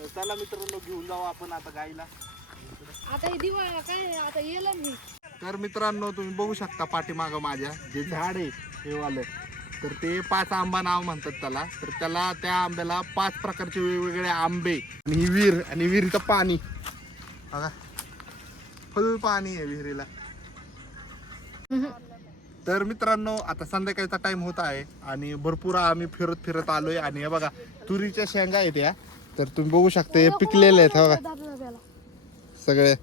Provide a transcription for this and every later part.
तर चला मित्रांनो घेऊन जाऊ आपण आता गाईला. आता हे दिवाळी काय आता येईल मी. तर मित्रांनो तुम्ही बघू शकता पाठीमागं माझ्या जे झाड आहे हे वालं, तर ते 5 आंबा नाव म्हणतात त्याला. तर त्याला त्या आंब्याला 5 प्रकारचे वेगवेगळे आंबे आणि ही विहीर आणि विहिरीचं पाणी बघा फुल पाणी आहे विहिरीला. तर मित्रांनो आता संध्याकाळचा टाइम होत आहे आणि भरपूर आम्ही फिरत फिरत आलोय आणि हे बघा तुरीच्या शेंगा आहेत या. तर तुम्ही बघू शकता हे पिकलेले आहेत बघा सगळे.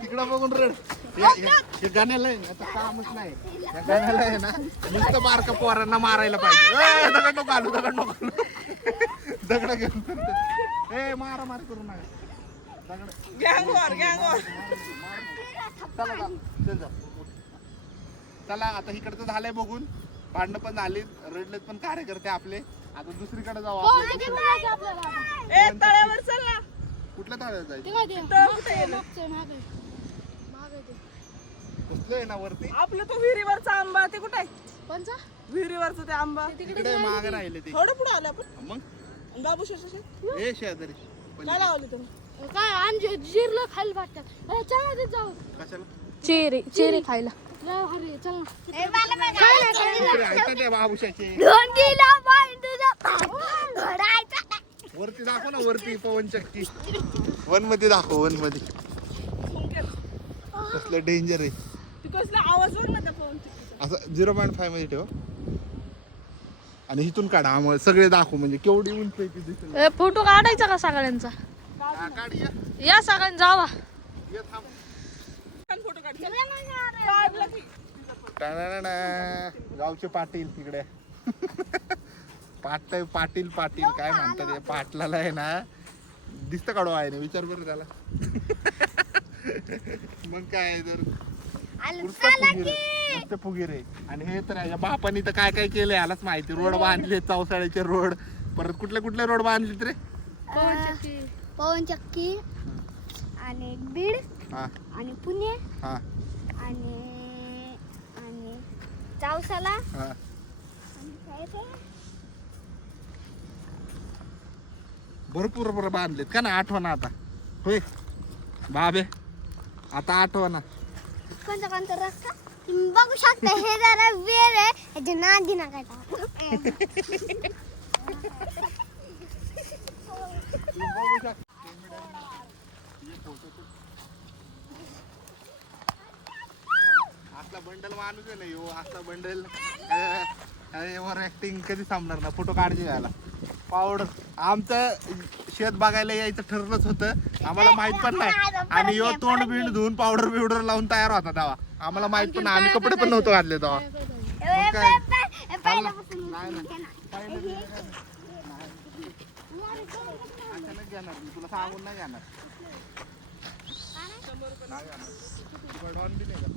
तिकडं बघून रड. हे गाण्याला आहे आता कामच नाही. या गाण्याला आहे ना नुसतं बारका पोरांना मारायला पाहिजे. दगड नको घालू, दगड नको घालू. दगड घेऊन करतो. ए मारा मार करू नका. दगड गँगवर गँगवर. चला जा, चल जा. चला आता इकडचं झालंय बघून. भांडणं पण झाली, रडलेत पण कार्यकर्ते आपले. आता दुसरीकडे जाऊ आपण. तळ्यावर चल ना. कुठल्या तळ्यात जायचं? कसलं आहे ना वरती आपलं तो विहिरीवरचा आंबा ते कुठे आहे? कोणचा? विहिरीवरचा ते आंबा तिकडे मागे राहिले ते. थोडं पुढे आलं आपण. मग बाबू शेषे ए शेजारी काय लावली तुम्ही? काय आमचे जिरलं खायला वाटतात. चला ते जाऊ. कशाला चेरी खायला. अरे चल ना. तिकडे आहेत त्या बाबुशाचे. वरती दाखव ना वरती पवन चक्की. वन मध्ये दाखव, वन मध्ये. कसलं डेंजर आहे. ती कसला आवाज बघ ना त्या फोन. असं 0.5 मध्ये ठेव आणि इथून काढा. आम्हाला सगळे दाखव म्हणजे केवढी उंच आहे ती दिसेल. फोटो काढायचा का सगळ्यांचा? हा, काढ या. या सगळ्यांनी जावा. ये थांब. फोटो काढला की. टाणाणाणा. गावचे पाटील तिकडे. पाटील काय म्हणतात ते पाटलाला आहे ना दिसतं काढू आहे ना विचार बरं त्याला. मग काय तर फुगीर आहे. आणि हे तर या बापानी तर काय काय केलंय यालाच माहिती. रोड बांधले, चौसाळ्याचे रोड, परत कुठले रोड बांधलेत रे. पवन चक्की आणि बीड हा आणि पुणे हा आणि आणि चावसाला हा. आणि काय ते भरपूर बांधलेत का ना. आठवणा आता होय बाबे, आता आठवणा. कोणता रस्ता तुम्ही बघू शकता. हे जरा वेळ आहे, ह्याच्या नादी नका जाऊ. बघू शकता. असला बंडल माणूस आहे ना यो. असला बंडल ओव्हर ऍक्टिंग कधी थांबणार ना. फोटो काढचे घ्यायला पावडर. आमचं शेत बघायला यायचं ठरलंच होतं. आम्हाला माहित पण नाही. आणि यो तोंड बिंड धुवून पावडर लावून तयार होता तेव्हा. आम्हाला माहित पण नाही. आम्ही कपडे पण नव्हतो घातले तेव्हा. मग काय? अचानक घेणार मी तुला सांगून नाही घेणार. नाही घेणार. डॉन बी नाही का?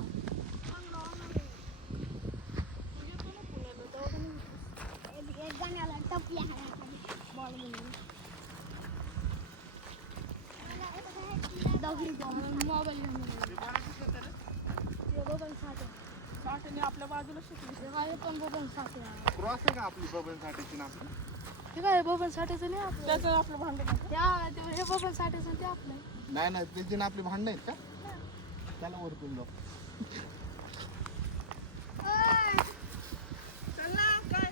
आपल्या बाजूला शिकली क्रॉस आहे का आपली बबन साठीची ना. हे काय बबन साठेचं नाही आपलं. त्याचं आपलं भांडण. हे बबन साठेचं ते आपलं. नाही त्याची ना आपली भांडणं आहेत का. त्याला वरतून जाऊ. चल ना काय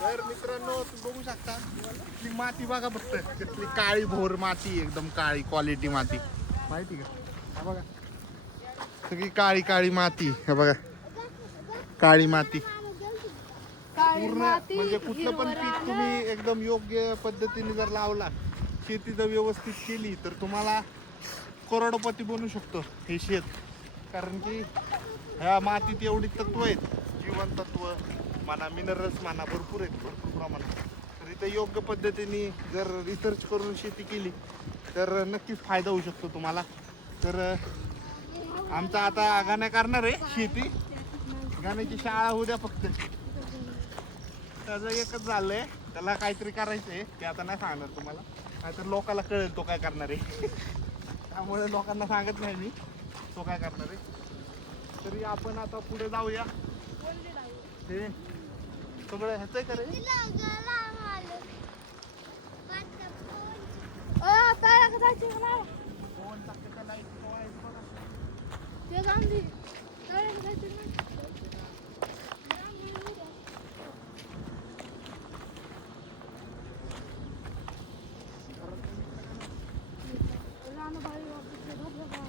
तर मित्रांनो तुम्ही बघू शकता इथली माती बघा फक्त. तिथली काळी भोर माती, एकदम काळी क्वालिटी माती माहिती का. हा बघा सगळी काळी माती. हे बघा काळी माती. पूर्ण म्हणजे कुठलं पण पीक तुम्ही एकदम योग्य पद्धतीने जर लावला, शेती जर व्यवस्थित केली तर तुम्हाला करोडपती बनू शकतो हे शेत. कारण की ह्या मातीत एवढी तत्व आहेत, जीवन तत्व, म्हणा मिनरल्स म्हणा भरपूर आहेत, भरपूर प्रमाणात. तर इथं योग्य पद्धतीने जर रिसर्च करून शेती केली तर नक्कीच फायदा होऊ शकतो तुम्हाला. तर आमचा आता गाण्या करणार आहे शेती, गाण्याची शाळा होऊ द्या फक्त. त्याचं एकच झालंय, त्याला काहीतरी करायचंय ते आता नाही सांगणार तुम्हाला, नाहीतर लोकांना कळेल तो काय करणार आहे. त्यामुळे लोकांना सांगत नाही मी तो काय करणार आहे. तरी आपण आता पुढे जाऊया. हे सगळं ह्याचंय का रे? पवन चक्क्याचा लाईट केव्हा आहे बघा. ते गांधी तळ्याला जायचं ना. रानभाई वापरते धबधबा.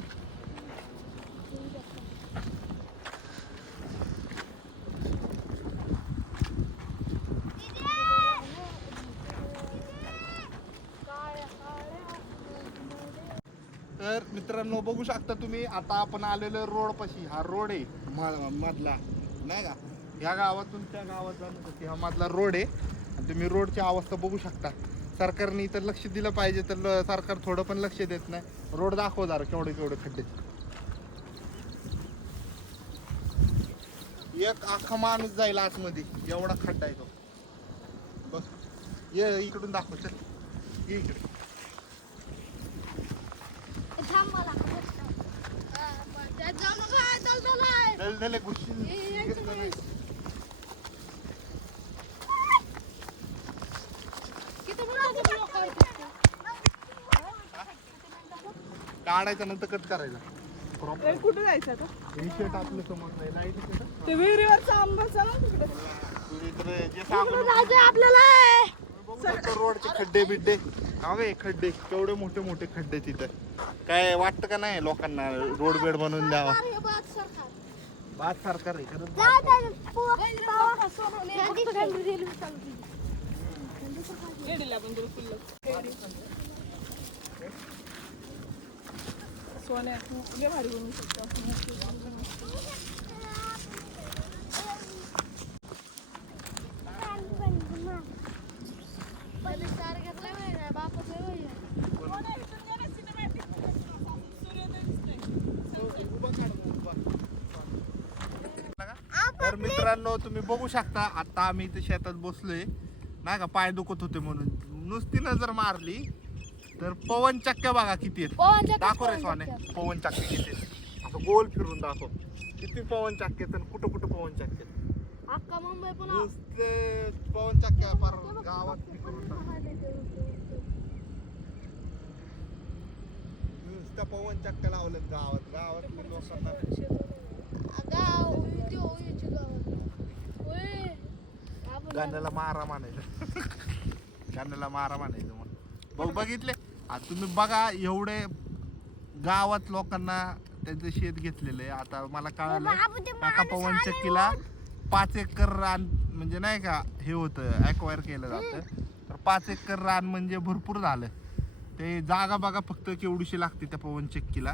तर मित्रांनो बघू शकता तुम्ही, आता आपण आलेलो रोड पाशी. हा रोड आहे मधला नाही का, ह्या गावातून त्या गावात जाण्यासाठी हा मधला रोड आहे. आणि तुम्ही रोडची अवस्था बघू शकता. सरकारने इथं लक्ष दिलं पाहिजे, तर सरकार थोडं पण लक्ष देत नाही. रोड दाखव जरा केवढे केवढे खड्डे. एक अख्खा माणूस जाईल आतमध्ये, एवढा खड्डा आहे तो. बस ये इकडून दाखव, चल ये इकडे. दलदल घुसशील. काढायचा नंतर कट करायचा. ए, कुठे जायचं आता? शर्ट आपलं समोर नाही लाईट आहे. ते विहिरीवरचा आंबा चला तिकडे. जे सांगू आपल्याला बघू शकतो रोडचे खड्डे बिड्डे. हवे खड्डे केवढे मोठे मोठे खड्डे तिथं. काय वाटतं का नाही लोकांना रोड बेड बनवून द्यावा? बाद सरकार आहे खरंच. रेडीला पण तुला फुल्ल सोन्या तू लय भारी बनवू शकतो. तर मित्रांनो तुम्ही बघू शकता, आता आम्ही इथे शेतात बसलोय नाही का, पाय दुखत होते म्हणून नुसती नजर मारली तर पवन चक्क्या बघा किती आहेत. दाखव रे सोने पवन चक्के किती आहेत. असं गोल फिरून दाखव किती पवन चक्के आहेत. कुठं कुठं पवन चक्के आहेत. अख्खा मुंबई पण नुसते पवन चक्क्या पार गावात फिरून नुसत्या पवन चक्क्या लावल्यात गावात. गावातल्या लोकांना गाण्याला मारा म्हणायचं. गाण्याला मारा म्हणायचं मग बघ बघितले. आता तुम्ही बघा एवढे गावात लोकांना त्यांचं शेत घेतलेलं आहे. आता मला कळालं काका पवन चक्कीला 5 एकर रान म्हणजे नाही का हे होतं ॲक्वायर केलं जातं. तर 5 एकर रान म्हणजे भरपूर झालं. ते जागा बघा फक्त केवढीशी लागते त्या पवन चक्कीला.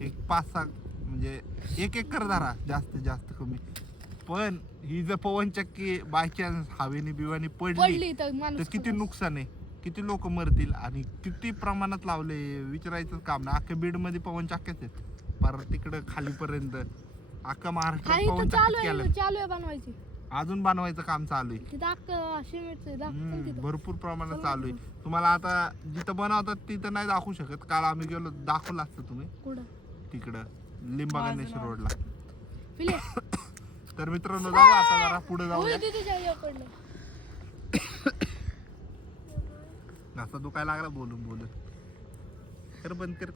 एक 5-6 म्हणजे 1 एकर धरा जास्तीत जास्त कमी. पण ही जर पवन चक्की बाय चान्स हवेने बिवाने पडली तर किती नुकसान आहे, किती लोक मरतील आणि किती प्रमाणात लावले विचारायचं काम नाही. अख्ख्या बीड मध्ये पवन चक्क्याच आहेत परत तिकडं खालीपर्यंत. अख्खा महाराष्ट्रात पवन चक्की चालू आहे बनवायची. अजून बनवायचं काम चालू आहे. भरपूर प्रमाणात चालू आहे. तुम्हाला आता जिथं बनवतात तिथं नाही दाखवू शकत. काल आम्ही गेलो दाखवलं असतं तुम्ही तिकडं लिंबा गणेश रोडला. तर मित्रांनो जाऊ आता जरा पुढे जाऊया. घसा दुखायला लागला बोलून बोलून. कर बंद कर.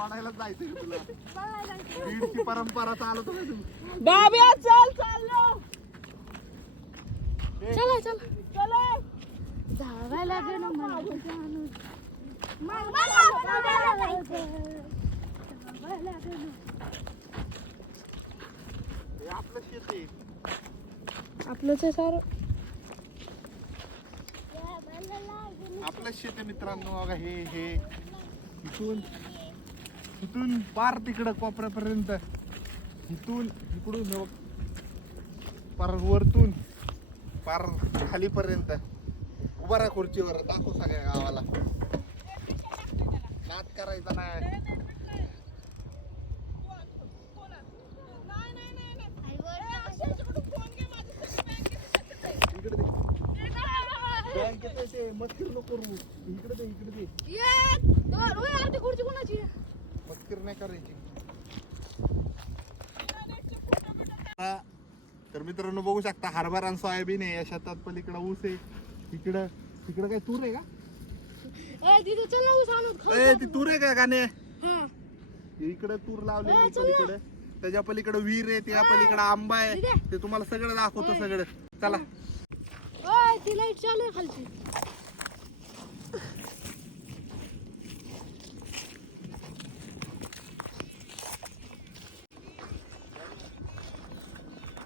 सोडायला जायचं तुला बीडची परंपरा चालत होती तुम्ही. बाब्या चल चाललो. चला चला चला. धावायला गेलो मला हे आपलं शेत आहे. आपलंच आहे सारं. आपलं शेत आहे मित्रांनो. बघा हे इथून इथून पार तिकडं कोपऱ्यापर्यंत, इथून इकडून हे बघ, पार वरतून पार खालीपर्यंत. उभा राहा खुर्चीवर, दाखव सगळ्या गावाला. नाच करायचा नाही. इकडे दे. बँकेत आहे ते, मस्कर नको करू. इकडे दे, इकडे दे. खुर्ची कोणाची आहे? मस्कर नाही करायची. तर मित्रांनो बघू शकता हरभरा आणि सोयाबीन आहे या शेतात. पलीकडे ऊस आहे. इकडं तिकडं काय तूर आहे का? ए दीदी चल ना ऊस आणू खाऊ. ए ती तूर आहे का गाणे? हा इकडे तूर लावलेली पलीकडे, त्याच्या पलीकडे विहीर आहे, त्या पलीकडे आंबा आहे. ठीक ते तुम्हाला सगळं दाखवतो सगळं. चला. ओय ती लाईट चालू आहे खालची.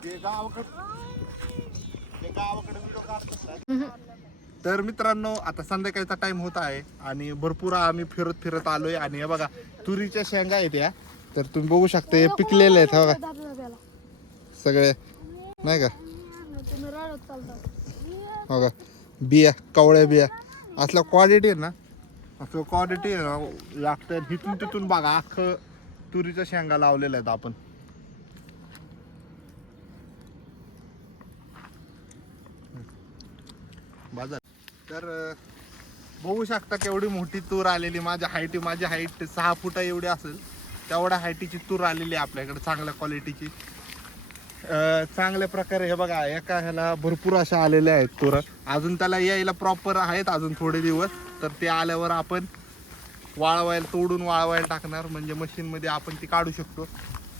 ते गावाकडे व्हिडिओ काढतात. तर मित्रांनो आता संध्याकाळचा टाइम होत आहे आणि भरपूर आम्ही फिरत फिरत आलोय. आणि हे बघा तुरीच्या शेंगा आहेत या. तर तुम्ही बघू शकता हे पिकलेले आहेत. बघा दादाला सगळे नाही का. तुम्ही रडत चालता. बघा बिया, कवळ्या बिया असल्या क्वालिटी आहे ना, असं क्वालिटी आहे ना लागतं. इथून तिथून बघा अख्खं तुरीच्या शेंगा लावलेल्या आहेत आपण. बाजार. तर बघू शकता केवढी मोठी तूर आलेली. माझी हाईट 6 फुटा एवढी असेल, तेवढ्या हाईटीची तूर आलेली आहे आपल्याकडे, चांगल्या क्वालिटीची. चांगल्या प्रकारे हे बघा एका ह्याला भरपूर अशा आलेल्या आहेत तूर. अजून त्याला यायला प्रॉपर आहेत अजून थोडे दिवस. तर ते आल्यावर आपण वाळवायला, तोडून वाळवायला टाकणार, म्हणजे मशीनमध्ये आपण ती काढू शकतो.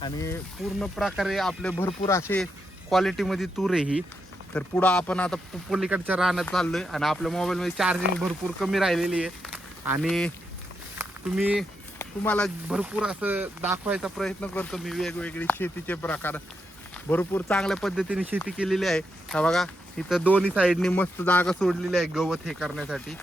आणि पूर्ण प्रकारे आपले भरपूर असे क्वालिटीमध्ये तूर आहे ही. तर पुढं आपण आता पलीकडच्या रानात चाललोय आणि आपल्या मोबाईलमध्ये चार्जिंग भरपूर कमी राहिलेली आहे. आणि तुम्हाला भरपूर असं दाखवायचा प्रयत्न करतो मी वेगवेगळे शेतीचे प्रकार. भरपूर चांगल्या पद्धतीने शेती केलेली आहे. हा बघा इथं दोन्ही साईडनी मस्त जागा सोडलेली आहे गवत हे करण्यासाठी.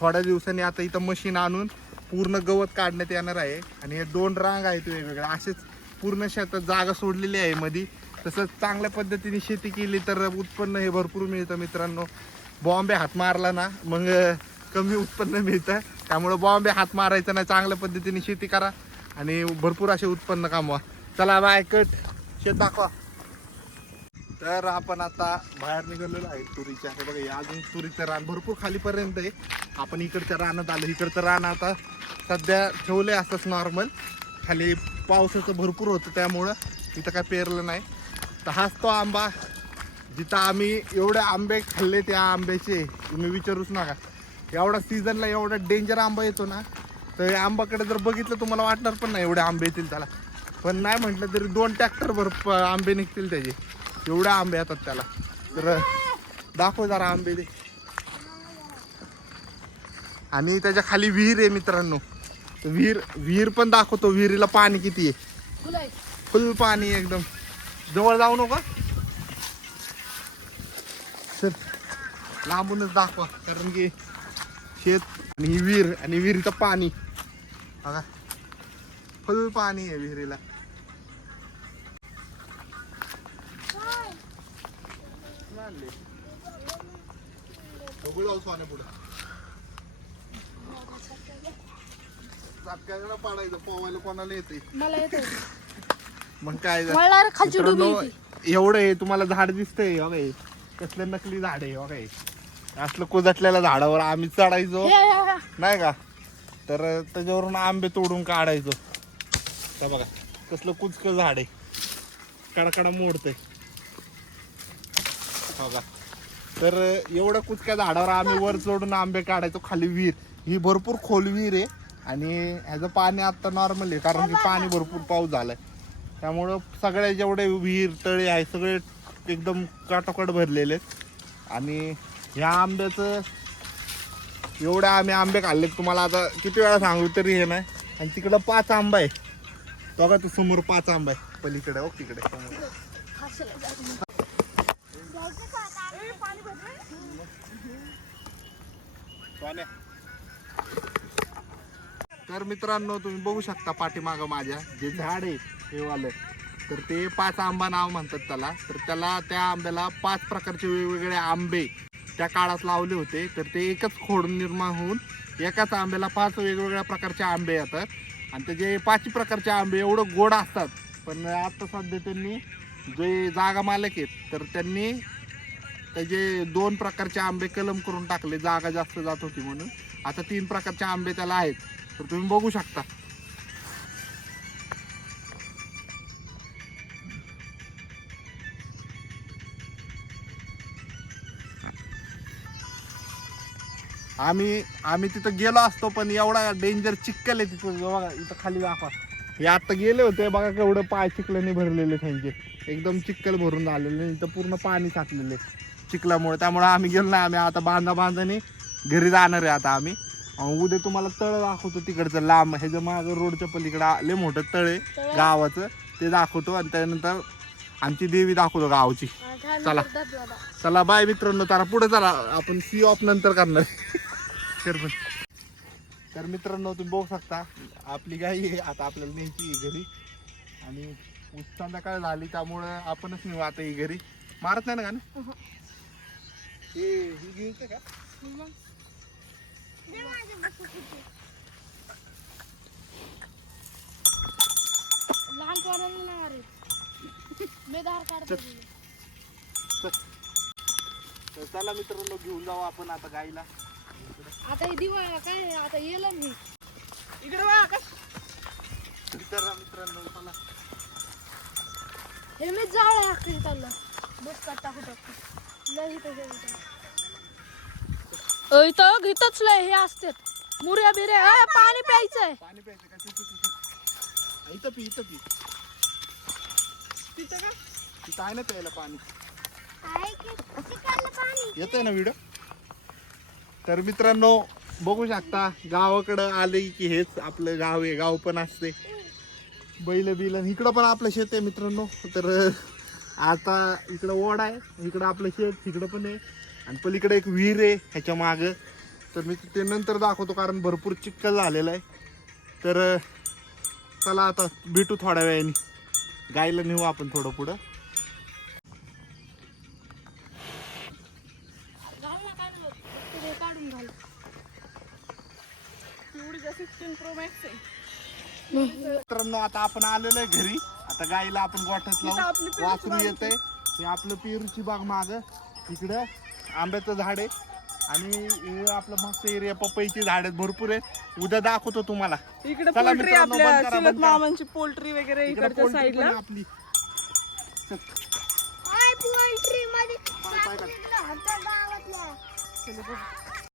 थोड्या दिवसांनी आता इथं मशीन आणून पूर्ण गवत काढण्यात येणार आहे. आणि हे 2 रांग आहेत वेगवेगळ्या, असेच पूर्ण शेतात जागा सोडलेली आहे मध्ये. तसंच चांगल्या पद्धतीने शेती केली तर उत्पन्न हे भरपूर मिळतं मित्रांनो. बॉम्बे हात मारला ना मग कमी उत्पन्न मिळतं. त्यामुळे बॉम्बे हात मारायचं नाही, चांगल्या पद्धतीने शेती करा आणि भरपूर असे उत्पन्न कमवा. चला बाय कट शेत दाखवा. तर आपण आता बाहेर निघालेलो आहे तुरीच्या. हे बघा हे अजून तुरीचं रान भरपूर खालीपर्यंत आहे. आपण इकडच्या रानात आलो. इकडचं रान आता सध्या ठेवलंय असंच नॉर्मल. खाली पावसाचं भरपूर होतं त्यामुळं इथं काय पेरलं नाही. तर हाच तो आंबा जिथं आम्ही एवढे आंबे खाल्ले, त्या आंब्याचे तुम्ही विचारूच नका. एवढा सीझनला एवढा डेंजर आंबा येतो ना, तर या आंबाकडे जर बघितलं तुम्हाला वाटणार पण नाही एवढे आंबे येतील त्याला. पण नाही म्हटलं तरी 2 ट्रॅक्टर भर आंबे निघतील त्याचे, एवढे आंबे येतात त्याला. तर दाखव जरा आंबे दे. आणि त्याच्या खाली विहीर आहे मित्रांनो. विहीर पण दाखवतो. विहिरीला पाणी किती आहे, फुल पाणी एकदम. जवळ जाऊ नका सर, लांबूनच दाखवा. कारण की शेत आणि विहीर आणि विहिरीचं पाणी बघा फुल पाणी आहे विहिरीला. पाडायचं पोवायला कोणाला येते, मला येतं. मग काय मला खालची डुबी मित्रांनो, येते. एवढं आहे तुम्हाला झाड दिसतंय बघा, कसलं नकली झाड आहे बघा. असलं कुजटलेल्या झाडावर आम्ही चढायचो नाही का, तर त्याच्यावरून आंबे तोडून काढायचो. तर बघा कसलं कुचकं झाड आहे, कडकडा मोडतंय बघा. तर एवढं कुचक्या झाडावर आम्ही वर चढून आंबे काढायचो. खाली विहीर, ही भरपूर खोल विहीर आहे आणि ह्याचं पाणी आता नॉर्मल आहे कारण की पाणी भरपूर पाऊस झालाय त्यामुळं सगळे जेवढे विहीर तळे आहे सगळे एकदम काटोकाट भरलेले आहेत. आणि ह्या आंब्याचं एवढे आम्ही आंबे खाल्लेत तुम्हाला आता किती वेळा सांगू तरी हे नाही. आणि तिकडं 5 आंबा आहे तो का तू समोर 5 आंबा आहे पलीकडे तिकडे समोर. तर मित्रांनो तुम्ही बघू शकता पाठीमागं माझ्या जे झाड आहे हे वालं तर ते 5 आंबा नाव म्हणतात त्याला. तर त्याला त्या आंब्याला 5 प्रकारचे वेगवेगळे आंबे त्या काळात लावले होते. तर ते एकच खोड निर्माण होऊन एकाच आंब्याला 5 वेगवेगळ्या प्रकारचे आंबे येतात. आणि त्याचे 5 प्रकारचे आंबे एवढं गोड असतात. पण आता सध्या त्यांनी जे जागा मालक आहेत तर त्यांनी त्याचे 2 प्रकारचे आंबे कलम करून टाकले जागा जास्त जात होती म्हणून. आता 3 प्रकारचे आंबे त्याला आहेत तर तुम्ही बघू शकता. आम्ही तिथं गेलो असतो पण एवढा डेंजर चिखल आहे तिथं बघा. इथं खाली दाखवा हे आता गेले होते बघा केवढं पाय चिखलाने भरलेले त्यांचे एकदम चिखल भरून झालेले. इथं पूर्ण पाणी साचलेले चिखलामुळे त्यामुळे आम्ही गेलो नाही. आम्ही आता बांधाने घरी जाणार आहे आता आम्ही. उद्या तुम्हाला तळ दाखवतो तिकडचं लांब ह्याच्या मागं रोडच्या पलीकडे लय मोठं तळ आहे गावाचं ते दाखवतो. आणि त्यानंतर आमची देवी दाखवतो गावाची. चला चला बाय मित्रांनो. चला पुढे चला आपण सी ऑफ नंतर करणार. तर मित्रांनो तुम्ही बघू शकता आपली गाई आहे आता आपल्याला न्यायची घरी. आणि संध्याकाळ झाली त्यामुळं आपणच नेऊ आता ही घरी. मारत नाही ना का ही घ्यायचं का लहान पोरांना नाही मारे मी धार काढतो. तर चला मित्रांनो घेऊन जाऊ आपण आता गाईला. आता हे दिवाळी काय आता येईल मी इकडे बघा का मित्रांनो चला. हे मी जाळ हाकली चाललं बस का टाकू लय इथं घेतच लय हे असतात मुर्या बिर्या पाणी प्यायचंय. पाणी प्यायचं का इथं पी इथं पी तिथं का तिथं आहे ना प्यायला पाणी पाणी येतंय ना व्हिडिओ. तर मित्रांनो बघू शकता गावाकडं आले की हेच आपलं गाव आहे. गाव पण असते बैल बिल इकडं पण आपलं शेत आहे मित्रांनो. तर आता इकडं ओढ आहे इकडं आपलं शेत इकडं पण आहे. आणि पलीकडे एक विहीर आहे ह्याच्या मागं. तर मी ते नंतर दाखवतो कारण भरपूर चिखल झालेला आहे. तर चला आता भेटू थोड्या वेळाने. गाईला नेऊ आपण थोडं पुढं. काढून घाल पिवळीचा 16 Pro Max आहे. मित्रांनो आता आपण आलेलो आहे घरी. आता गाईला आपण गोठ्यात लावू. वासरू येत आहे हे आपलं पेरूची बाग माग इकडं आंब्याचं झाड आहे. आणि हे आपलं मागचं एरिया पपईची झाड आहेत भरपूर आहे. उद्या दाखवतो तुम्हाला. इकडे चला पोल्ट्री मित्रांनो, आपल्या बंद करा, चुलत बंद करा. मामांची पोल्ट्री वगैरे इकडं इकडच्या पोल्ट्री पण साईडला. आहे आपली. पोल्ट्री मध्ये पाय काढ. गावातल्या